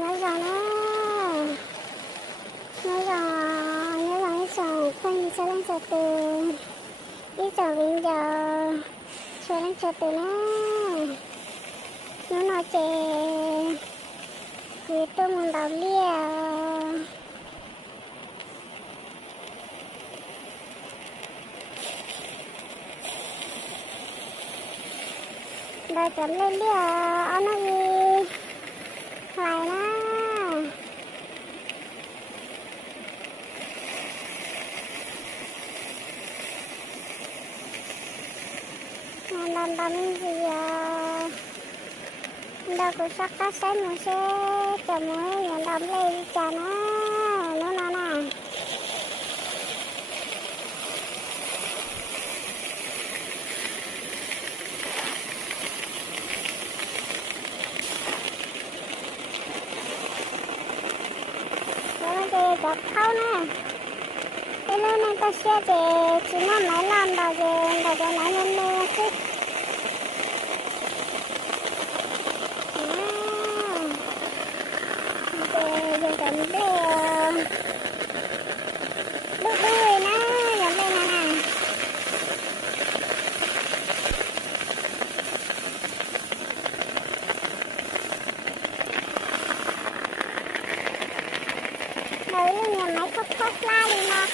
nói rằng quanh cho lên cho từ đi giờ bây giờ cho lên cho từ nó nói chè cứ tôi muốn đào lia đào chấm lên lia ở nó gì lại na làm gì đâu có sắc cá xanh mà sẽ chồng mới nhận đầm lên chả nó nè nó về gặp khâu nè cái lúc này ta xe về chỉ nó máy làm bảo về nói lên lên chứ về tầm đây đuôi nó giống đây nè đấy là nhà máy khóc la đi ngọt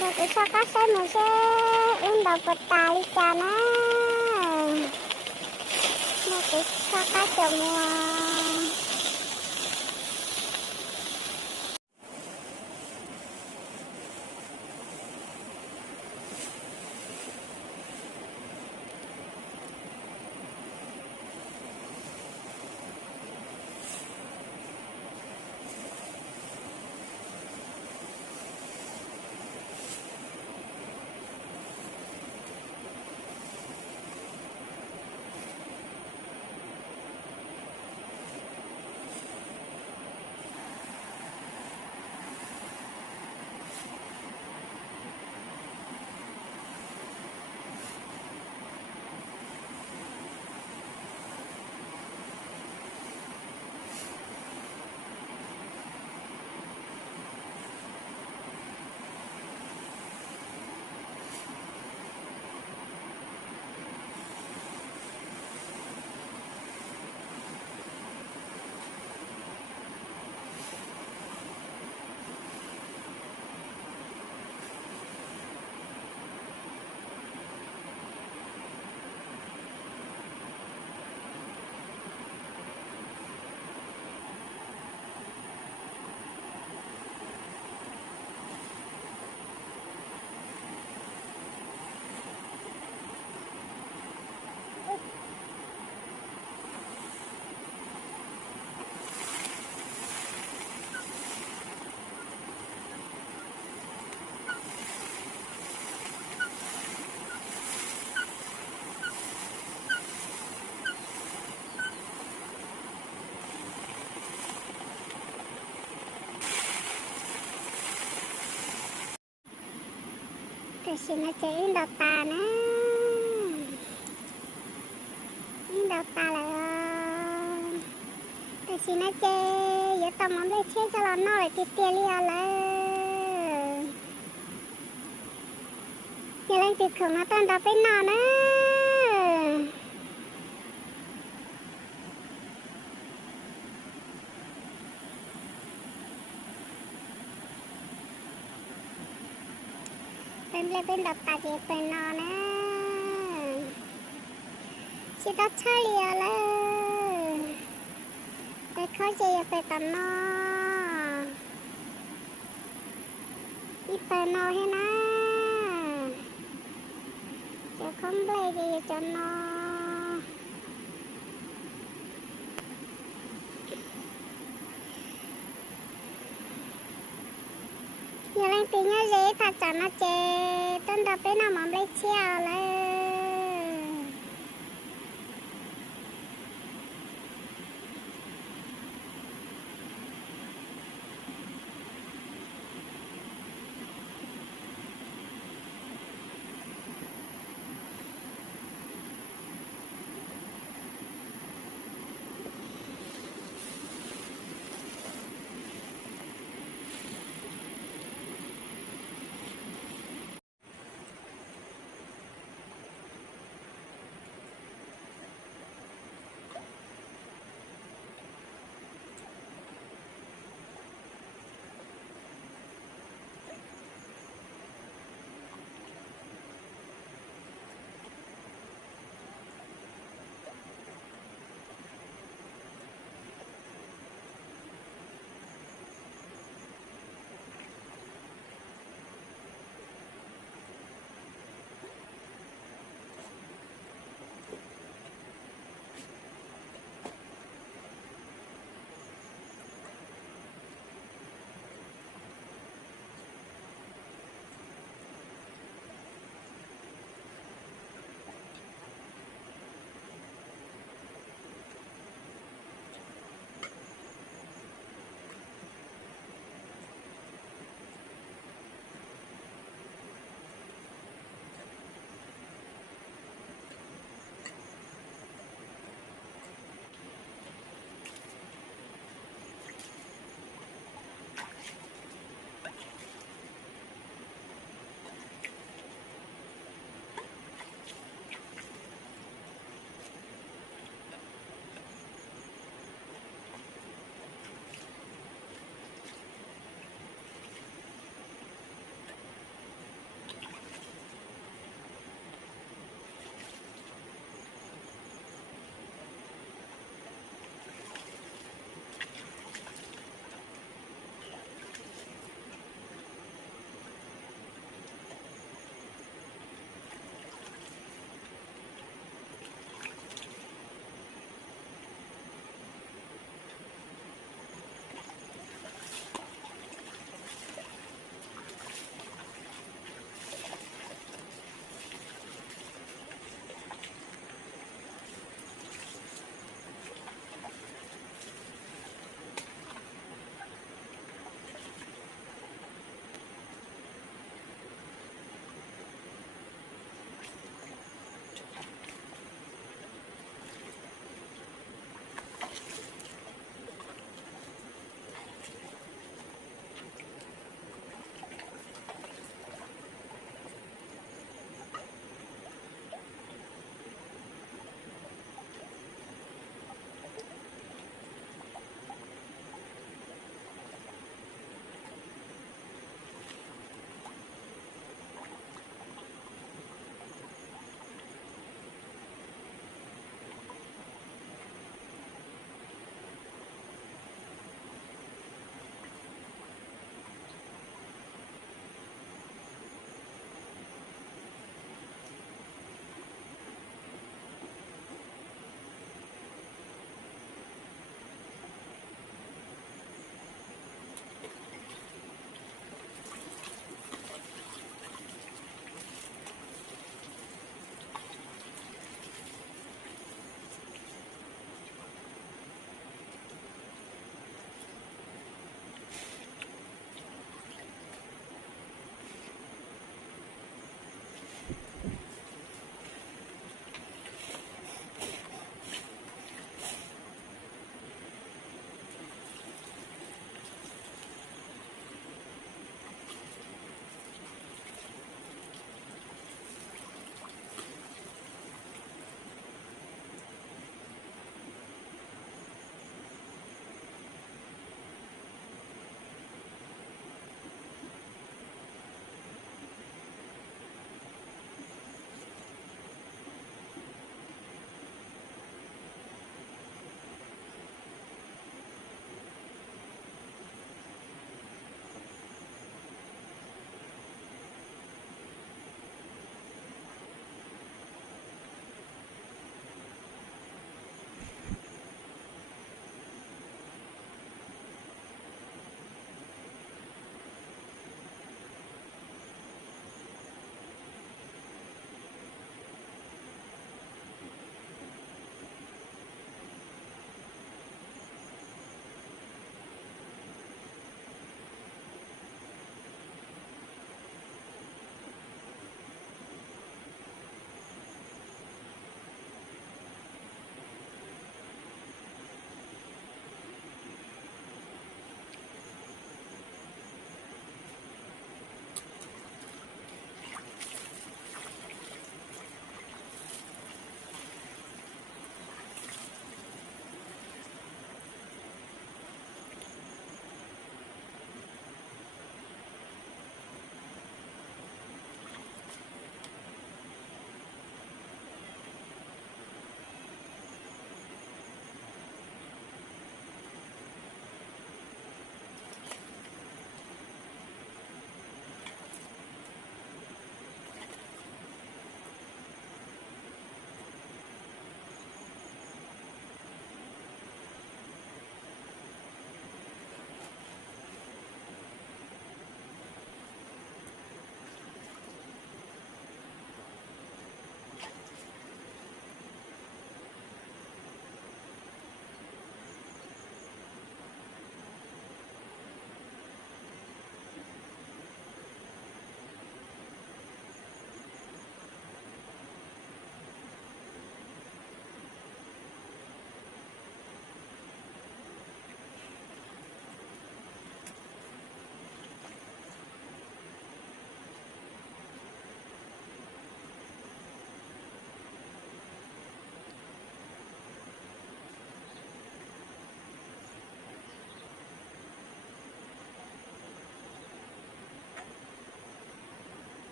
rồi cái sao cá xe mình sẽ in đầu vật tài chả nó một cái sao cá chồng cái xin nó chạy in đầu tà nè in đầu tà là cái xin nó chạy giờ tao muốn lấy xe cho nó lại tiệt lia là giờ lên tiệt khổng nó tao đập bên nào nè bên đập ta chỉ bên nó nè chỉ đập chơi liền là để khó chơi phải tận nó ít bên nó hết na chứ không lấy gì cho nó giờ lên tiếng dễ thật chả nó chê tên đập bên nào mà lấy treo lên